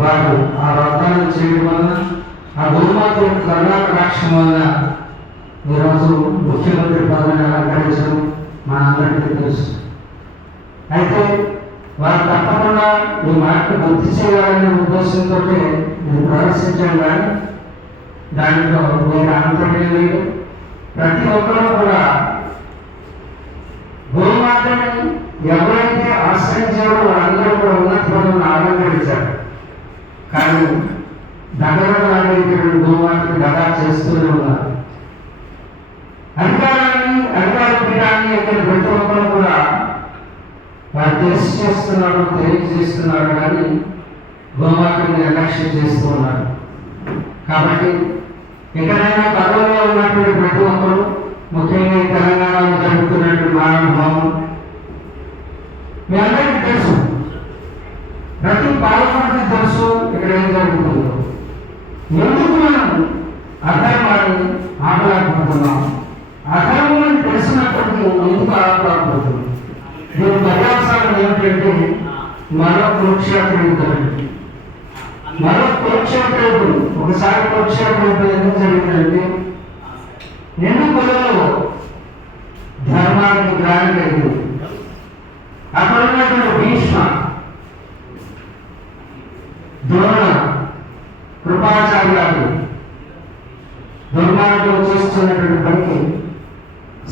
వారు ఆ వ్రతాన్ని చేయడం వలన, ఆ గోమాత కరుణాకటాక్షం వలన ఈరోజు ముఖ్యమంత్రి పదవిని అలంకరించడం మనందరికీ తెలుసు. అయితే వారు తప్పకుండా ఈ మాటను గుర్తు చేయాలనే ఉద్దేశంతో నేను ప్రదర్శించాను. కానీ దాంట్లో వేరే అంతర్యం లేదు. ప్రతి ఒక్కరూ కూడా గోమాతని ఎవరైతే ఆశ్రయించారో వాళ్ళందరూ కూడా ఉన్నత పదవులను అలంకరించారు. కానీ దగ్గరగా ఆలోచించిన గోమాతని దగా చేస్తూనే ఉన్నారు. అధికార పీఠాన్ని ఇక్కడ ప్రతి ఒక్కరు కూడా వారు తెలియజేస్తున్నారు, కానీ గోమాతని నిర్లక్ష్యం చేస్తూ ఉన్నారు. కాబట్టి ఎక్కడైనా పదవిలో ఉన్నటువంటి ప్రతి ఒక్కరు, ముఖ్యంగా తెలంగాణలో జరుగుతున్నటువంటి మానవభావం మీ అందరికీ తెలుసు. ప్రతి పాలకుడికి తెలుసు ఇక్కడ ఏం జరుగుతుందో. ఎందుకు మనం అధర్మాన్ని ఆటలాడుకుంటున్నాం? అధర్మం తెలిసినప్పటికీ ఎందుకు ఆటలాడుకుంటున్నాం? దీని పర్యావసానం ఏమిటంటే మరో కురుక్షేత్రం. ఒకసారి కురుక్షేత్రం ఎందుకు జరిగిందంటే, రెండు కులంలో ధర్మానికి గ్రాని కలిగింది. అక్కడ ఉన్నటువంటి భీష్మ, ద్రోణ, కృపాచార్యాలు దుర్మార్గం చేస్తున్నటువంటి పనికి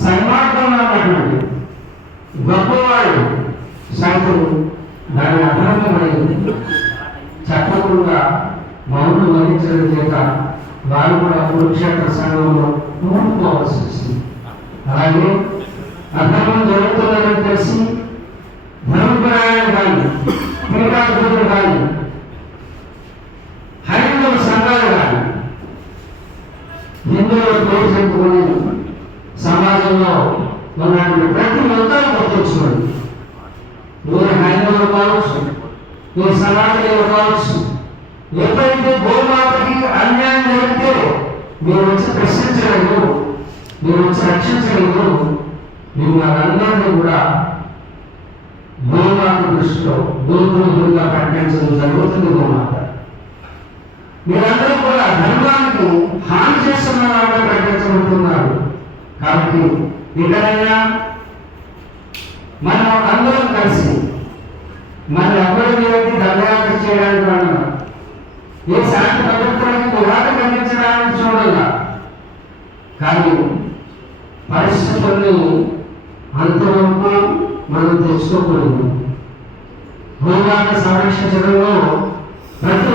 సన్మార్గంలో ఉన్నటువంటి గొప్పవాడు సైతం దాని అధర్మమైంది చెప్పకుండా మౌనం వహించడం చేత వారు కూడా కురుక్షేత్ర సంఘంలో మూడుకోవాల్సి వచ్చింది. అలాగే అధర్మం జరుగుతున్నదని తెలిసి ధర్మపరాయణ కానీ, క్రీడాభివృద్ధులు కానీ, హైందవ సంఘాలు కానీ హిందువులు ప్రోత్సహించుకుని సమాజంలో ఉన్నటువంటి ప్రతి ఒక్కరూ గుర్తించుకోండి. మీరు హైందవులు కావచ్చు, మీరు సనాతనీయులు కావచ్చు, ఎప్పుడైతే గోమాతకి అన్యాయం జరిగితే మీరు వచ్చి ప్రశ్నించలేదు, మీరు వచ్చి రక్షించలేదు, మిమ్మల్ని అందరినీ కూడా గోమాత దృష్టిలో దూరంగా ప్రకటించడం జరుగుతుంది. గోమాత మీరందరూ కూడా ధర్మానికి హాని చేస్తున్న వాళ్ళని ప్రకటించబడుతున్నారు. కాబట్టి ఇక్కడైనా మనం అందరం కలిసి మన ఎవరి మీదకి దండయాత్ర చేయడానికి రాను, ఏ శాంతి భద్రతలకి పోరాట ఖండించడానికి చూడాల. కానీ పరిస్థితుల్ని అంతవరకు మనం తెచ్చుకోకూడదు. గోమాత సంరక్షించడంలో ప్రతి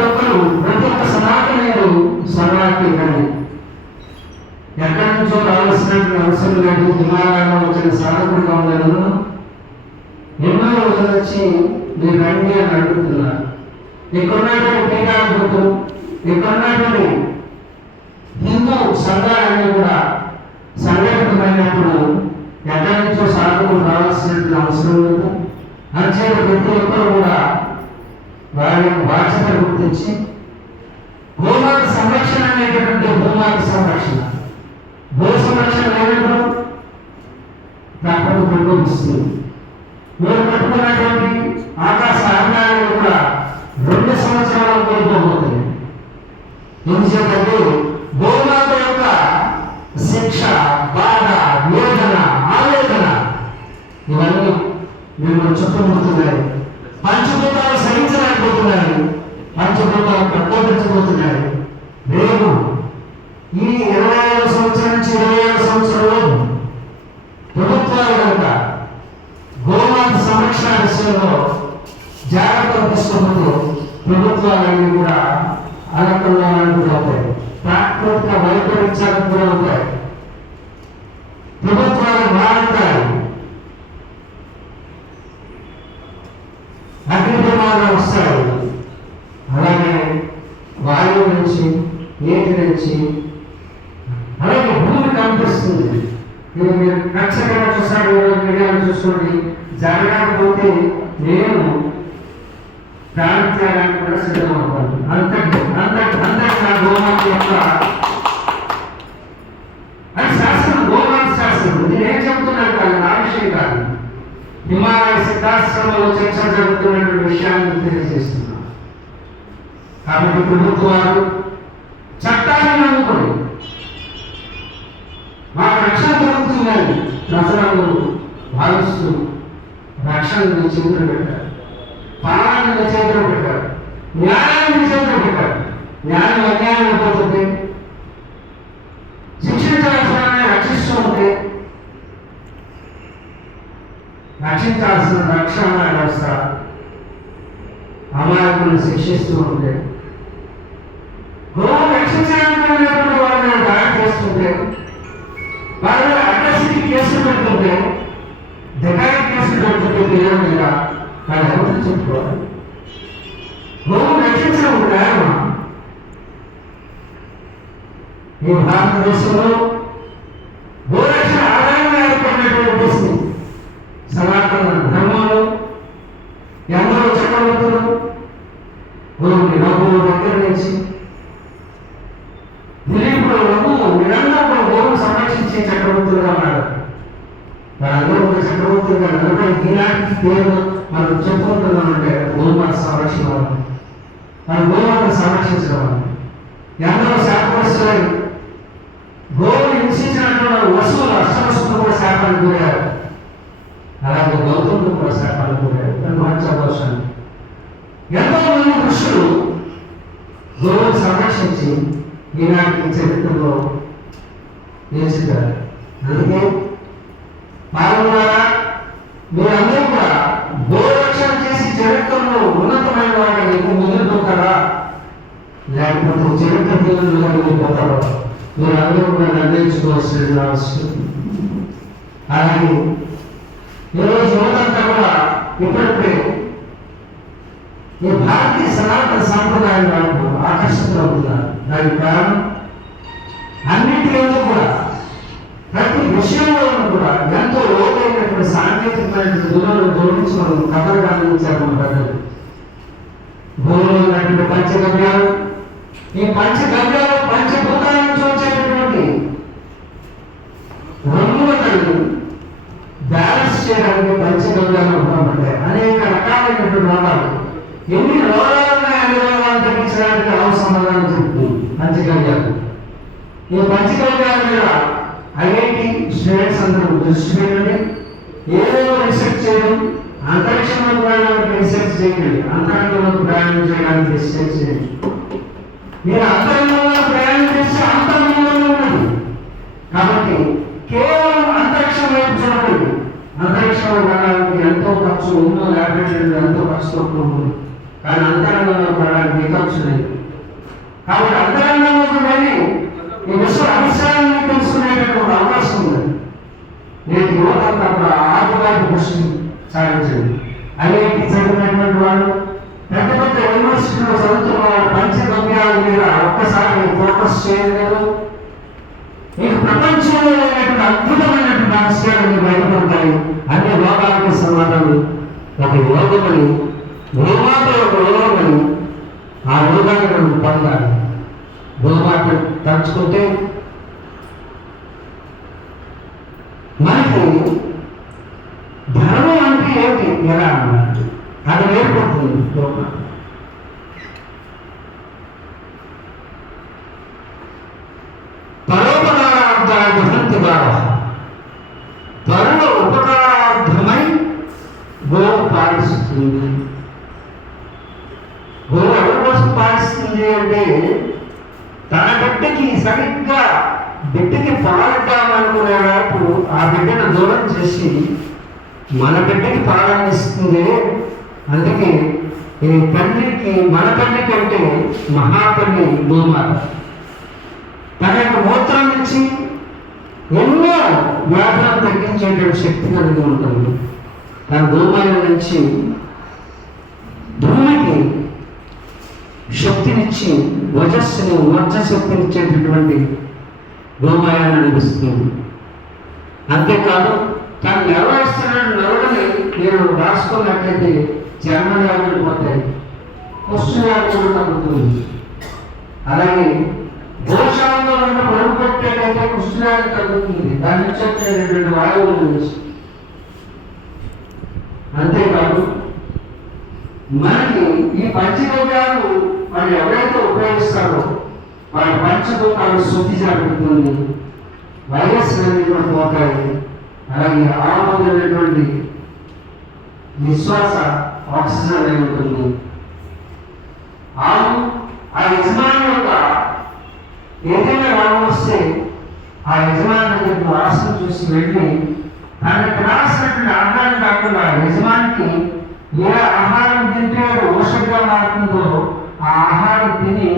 ఒక్క సనాతనీయుడు సర్వాధికారి. ఎక్కడి నుంచో రావాల్సినటువంటి అవసరం లేదు. హిమాలయాల్లో వచ్చిన సాధకుడిగా ఉండేందుకు ఎన్నో రోజులు వచ్చి మీరు రండి అని అడుగుతున్నారు. ఇక్కడున్నటువంటి పీఠాధిపతులు, ఇక్కడున్నటువంటి హిందూ సంఘాలన్నీ కూడా సంఘటితమైనప్పుడు ఎక్కడి నుంచో సాధకులు రావాల్సినటువంటి అవసరం లేదు. అంచేత ప్రతి ఒక్కరు కూడా వారి బాధ్యత గుర్తించి గోమాత సంరక్షణ అనేటటువంటి భూమాత సంరక్షణ, భూ సంరక్షణ లేనప్పుడు తప్పదు ప్రబోధిస్తుంది. మీరు పట్టుకున్నటువంటి ఆకాశ ఆంగాలు కూడా 2 సంవత్సరాలు కోల్పోతుంది. ఎందుకంటే గోమాత యొక్క శిక్ష, బాధ, వేదన, ఆవేదన ఇవన్నీ మిమ్మల్ని చుట్టుముడుతున్నాయి. పంచభూతాలు సహించలేకపోతున్నాయి, పంచభూతాలు ప్రకోపించబోతున్నాయి. రేపు ఈ 25వ సంవత్సరం నుంచి 27వ సంవత్సరంలో ప్రభుత్వాలు కనుక గోమాత సంరక్షణ విషయంలో జాగ్రత్తలు తీసుకోకపోతే ప్రభుత్వాలన్నీ కూడా అలంకరణకు గురవుతాయి, ప్రాకృతిక వైపరీత్యాలకు గురవుతాయి, ప్రభుత్వాలు మారుతాయి, అగ్ని ప్రమాదాలు వస్తాయి. అలాగే వాయువు నుంచి, నీటి నుంచి, అలాగే భూమి కనిపిస్తుంది. మీరు ఖచ్చితంగా చూస్తాడు, మీడియాను చూసుకోండి. జరగకపోతే నేను ప్రాణత్యాగానికి కూడా సిద్ధమవుతాను. అంతటి నా గోమాత యొక్క అది శాస్త్రం, గోమాత శాస్త్రం. నేనేం చెప్తున్నాను కాదు, నా విషయం కాదు. హిమాలయ సిద్ధాశ్రమంలో చర్చ జరుగుతున్నటువంటి విషయాన్ని తెలియజేస్తున్నాను. కాబట్టి ప్రభుత్వాలు చట్టాన్ని నమ్ముకొని మాకు రక్షణ దొరుకుతుందని ప్రజలను భావిస్తూ రక్షణను చేతులు పెట్టారు, పాలనను చేతులు పెట్టారు, న్యాయాన్ని చేతులు పెట్టారు. న్యాయం అన్యాయం అయిపోతుంది, శిక్షించాల్సిన రక్షిస్తూ ఉంటే రక్షించాల్సిన రక్షణ వ్యవస్థ అమాయకులను శిక్షిస్తూ ఉంటే, గోవు రక్షించడానికి వాళ్ళని దాడి చేస్తుంటే, వాళ్ళ అడ్రస్కి కేసులు పెడుతుంటే, దిగాయి కేసులు పెడుతుంటే దేవుని మీద వాళ్ళు ఎవరు చెప్పుకోవాలి? గోవు రక్షించడం న్యాయమా? ఈ భారతదేశంలో గోరక్షణ ఆదాయంగా ఏర్పడినటువంటి దేశం సనాతన ధర్మంలో ఎందరో చక్రవర్తులు గోవుని రఘువు దగ్గర నుంచి దిలీపుడు రఘువు నిరంతరం గోవును సంరక్షించే చక్రవర్తులుగా ఉన్నారు. వాళ్ళందరూ ఒక చక్రవర్తులుగా నిలబడి ఈనాటికి పేరు మనం చెప్పుకుంటున్నామంటే గోమాత సంరక్షణ మన గోమాతను సంరక్షించడం వల్ల ఎందరో శాపగ్రస్తులైన గోవుని హింసించినటువంటి వస్తువులు అష్టవస్తువులు కూడా శాపానికి గురయ్యారు. అలాగే గౌతముడు కూడా శాపానికి గురయ్యారు. మహత్సవాన్ని ఎంతో మంది ఋషులు గోవును సంరక్షించి ఈనాటి చరిత్రలో నిలిచిపోయారు. అందుకే పాల్గొన్నారా మీరందరూ కూడా గోరక్షణ చేసి చరిత్రలో ఉన్నతమైన వారిని ఎక్కువ ముందుకుంటారా, లేకపోతే చరిత్ర పిల్లలుగా వెళ్ళిపోతారో మీరు అందరూ కూడా నిర్ణయించుకోవాల్సిన అవసరం. అలాగే ఈరోజు యువతంతా కూడా ఇప్పటికే ఈ భారతీయ సనాతన సాంప్రదాయం వైపు ఆకర్షితులవుతున్నారు. దానికి కారణం అన్నింటిలో కూడా ప్రతి విషయంలో కూడా ఎంతో లోతైనటువంటి సాంకేతికమైనటువంటి దులను జోడించి మనం కథలు గమనించారు. మన ప్రజలు భూమిలో ఉన్నటువంటి పంచగవ్యాలు, ఈ పంచగవ్యాలు పంచభూతాల నుంచి వచ్చేటటువంటి రంగులను బ్యాలెన్స్ చేయడానికి పంచగవ్యాలు ఉపయోగపడతాయి. అనేక రకాలైనటువంటి రోగాలు, ఎన్ని రోగాలు ఉన్నాయి అన్ని రోగాలు తగ్గించడానికి అవసరమని చెప్తుంది పంచగవ్యాలు. ఈ పంచగవ్యాల మీద ఐఐటి స్టూడెంట్స్ అందరూ దృష్టి పెట్టండి. ఏదో రీసెర్చ్ చేయడం, అంతరిక్షంలో ప్రయాణానికి రీసెర్చ్ చేయండి, అంతరంగంలోకి ప్రయాణం చేయడానికి రీసెర్చ్ చేయండి. మీరు అంతరంగంలో ప్రయాణం చేస్తే అంతరంగంలో ఉన్నది కాబట్టి కేవలం అంతరిక్షం వైపు చూడండి. అంతరిక్షంలో వెళ్ళడానికి ఎంతో ఖర్చు, ఎన్నో ల్యాబొరేటరీలు ఎంతో ఖర్చు ఉంటుంది. కానీ అంతరంగంలో వెళ్ళడానికి ఖర్చు లేదు. కాబట్టి అంతరంగంలోకి వెళ్ళి ఈ విశ్వ రహస్యాన్ని తెలుసుకునేటటువంటి అవకాశం ఉంది. నేను యువతంతా కూడా ఆటవాటి దృష్టి సాగించండి. ఐఐటి చదివినటువంటి వాళ్ళు, పెద్ద పెద్ద యూనివర్సిటీలో చదువుతున్న వాళ్ళు పంచగవ్యాల మీద ఒక్కసారి ఫోకస్ చేయలేదు. మీకు ప్రపంచంలో లేనటువంటి అద్భుతమైనటువంటి రహస్యాలు బయటపడతాయి. అన్ని రోగాలకు సమాధానం ఒక యోగమని, గోమాత ఒక యోగమని, ఆ యోగాన్ని మనం పొందాలి. గోమాత తలుచుకుంటే మనకి ధర్మం అంటే ఏంటి, ఎలా అన్నది అది ఏర్పడుతుంది. గోమాత పరోపకారార్థాయ భవంతి గావ, పరుల ఉపకారార్థమై గోవు పాలిస్తుంది. గోవు ఎవరి కోసం పాలిస్తుంది అంటే తన బిడ్డకి సరిగ్గా బిడ్డకి పాలిద్దామనుకునే వైపు ఆ బిడ్డను దూరం చేసి మన బిడ్డకి పాలనిస్తుంది. అందుకే ఈ తల్లికి, మన తల్లి కంటే మహాతల్లి గోమాత. తన యొక్క మూత్రం నుంచి ఎన్నో వ్యాధులను తగ్గించేటువంటి శక్తి కలిగి ఉంటుంది. తన గోమాయ నుంచి భూమికి శక్తినిచ్చి వజస్సుని, శక్తినిచ్చేటటువంటి గోమాయాన్ని అనిపిస్తుంది. అంతేకాదు తను నిర్వహిస్తున్న నలుగుని మీరు రాసుకున్నట్లయితే చర్మ వ్యాధులు పోతాయి, కుష్టు వ్యాధులు తగ్గుతుంది. అలాగే దోషాల్లో ఉన్న బరువు పెట్టేటైతే కుష్టు వ్యాధి తగ్గుతుంది, దాని నుంచి వచ్చేటటువంటి వాయువుల నుంచి. అంతేకాదు మనకి ఈ పంచగవ్యాలు మరి ఎవరైతే చేస్తారో వాటి పంచభూతాలు శుద్ధి జరుగుతుంది, వైరస్లన్నీ కూడా పోతాయి. అలాగే ఆరోగ్యమైనటువంటి విశ్వాస ఆక్సిజన్ అయి ఉంటుంది. ఆ యజమాని యొక్క ఏదైనా రోగం వస్తే ఆ యజమాని యొక్క ఆశను చూసి వెళ్ళి తనకు రాసినటువంటి ఆహారం కాకుండా యజమానికి ఏ ఆహారం తింటే ఔషధంగా మారుతుందో ఆ ఆహారం తిని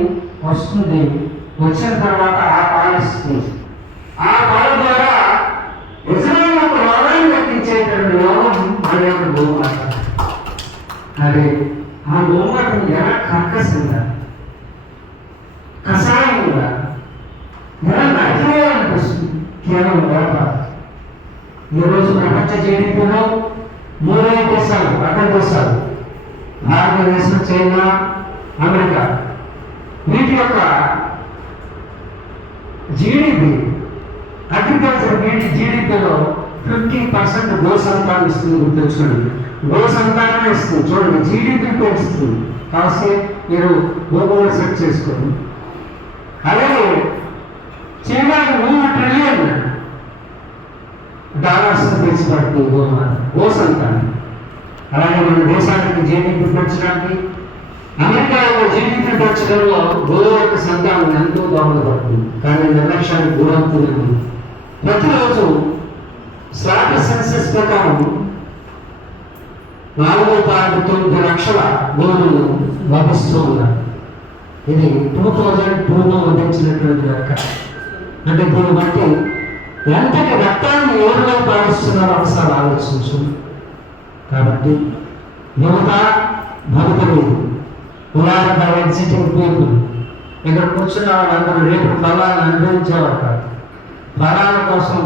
వస్తుంది. వచ్చిన తర్వాత ఆ పాలిస్తుంది. ఆ పాల ద్వారా యజమాని యొక్క రోగాన్ని తగ్గించేటువంటి యోగం మన యొక్క గోమాత. అదే ఆ గోమాతను ఎలా కర్కశంగా, కషాయంగా, ఎలా నడిచేయాలనిపిస్తుంది. కేవలం వ్యాపారం. ఈరోజు ప్రపంచ జీడిపిలో 3 దేశాలు, ప్రపంచ దేశాలు, భారతదేశం, చైనా, అమెరికా, వీటి యొక్క జీడిపి, అగ్రికల్చర్ జీడిపిలో 50% గో సంతానం ఇస్తుంది. గుర్తుంచుకోండి, గో సంతానం ఇస్తుంది. చూడండి, జీడిపి పెంచుతుంది. కాబట్టి మీరు గూగుల్లో సెర్చ్ చేసుకోండి. అలాగే చైనాకు $100 ట్రిలియన్ తెచ్చిపడుతుంది గో సంతానం. అలాగే మన దేశానికి జీడిపి పెంచడానికి, అమెరికాలో జీడిపి పెంచడంలో గో యొక్క సంతానం ఎంతో దోహదపడుతుంది. కానీ నిర్లక్ష్యానికి గురవుతుంది. ప్రతిరోజు స్లాట్ సెన్సస్ ప్రకారం 4.9 లక్షల గోవులు లభిస్తూ ఉన్నారు. ఇది 2002లో లభించినటువంటి లెక్క. అంటే దీన్ని బట్టి ఎంతటి రక్తాన్ని ఎవరిలో పాటిస్తున్నారో ఒకసారి ఆలోచించు. కాబట్టి యువత భవితలు ఎగ్జిటింగ్ పీపుల్ ఇక్కడ కూర్చున్న వాళ్ళందరూ రేపు ఫలాన్ని అనుభవించేవారు కాదు. ఫలాల కోసం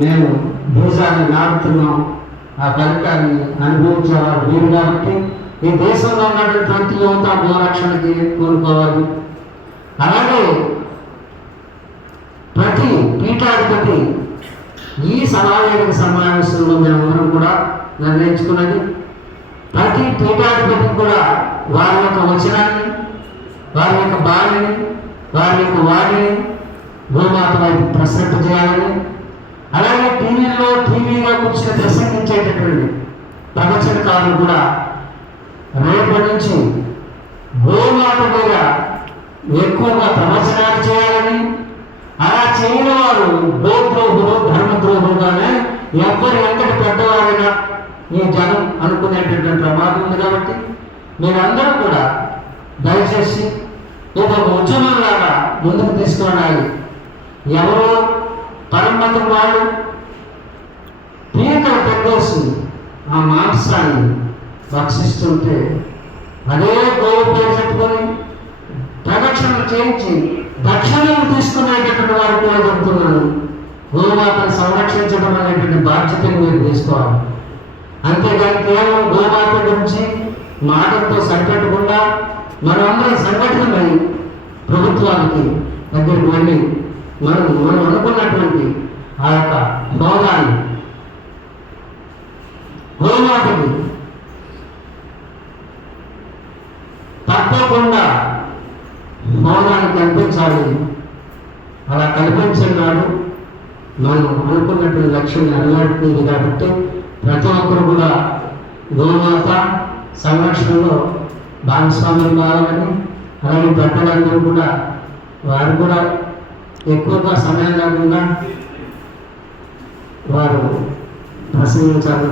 మేము బీజాన్ని నాటుతున్నాం, ఆ ఫలితాన్ని అనుభవించేవారు వీరు. కాబట్టి ఈ దేశంలో ఉన్నటువంటి ప్రతి యువత గోరక్షణకి కోరుకోవాలి. అలాగే ప్రతి పీఠాధిపతి ఈ సమావేశ సమావేశంలో మేమందరం కూడా నిర్ణయించుకున్నది, ప్రతి పీఠాధిపతి కూడా వారి యొక్క వచనాన్ని, వారి యొక్క బాణిని, వారి యొక్క వాడిని గోమాత వైపు ప్రసరింపజేయాలని, అలాగే టీవీగా కూర్చొని ప్రసంగించేటటువంటి ప్రవచనకారులు కూడా రేపటి నుంచి గోమాత మీద ఎక్కువగా ప్రవచనాలు చేయాలని, అలా చేయని వారు గోద్రోహులు, ధర్మద్రోహులుగానే ఎవరు ఎంతటి పెద్దవారైనా ఈ జనం అనుకునేటటువంటి ప్రమాదం ఉంది. కాబట్టి మీరందరూ కూడా దయచేసి ఒక ఉద్యమంలాగా ముందుకు తీసుకురావాలి. ఎవరో పరమతం వాళ్ళు పీకలు పెట్టేసి ఆ మాంసాన్ని భక్షిస్తుంటే అదే గోవు పేరు చెప్పుకొని ప్రదక్షిణలు చేయించి దక్షిణలు తీసుకునేటటువంటి వారు కూడా చెబుతున్నాను. గోమాతను సంరక్షించడం అనేటువంటి బాధ్యతను మీరు తీసుకోవాలి. అంతేగాని కేవలం గోమాత గురించి మాటలతో సరిపెట్టకుండా మనమందరం సంఘటనమై ప్రభుత్వానికి దగ్గరికి వెళ్ళి మనం అనుకున్నటువంటి ఆ యొక్క భోగాన్ని గోమాతకి తప్పకుండా భోగాన్ని కల్పించాలి. అలా కల్పించినాడు మనం అనుకున్నటువంటి లక్ష్యం నెరవేరుతుంది. కాబట్టి ప్రతి ఒక్కరు కూడా గోమాత సంరక్షణలో భాగస్వామ్యం కావాలని, అలాగే పెద్దలందరూ కూడా వారు కూడా ఎక్కువగా సమయం లేకుండా వారు ప్రసంగించాలని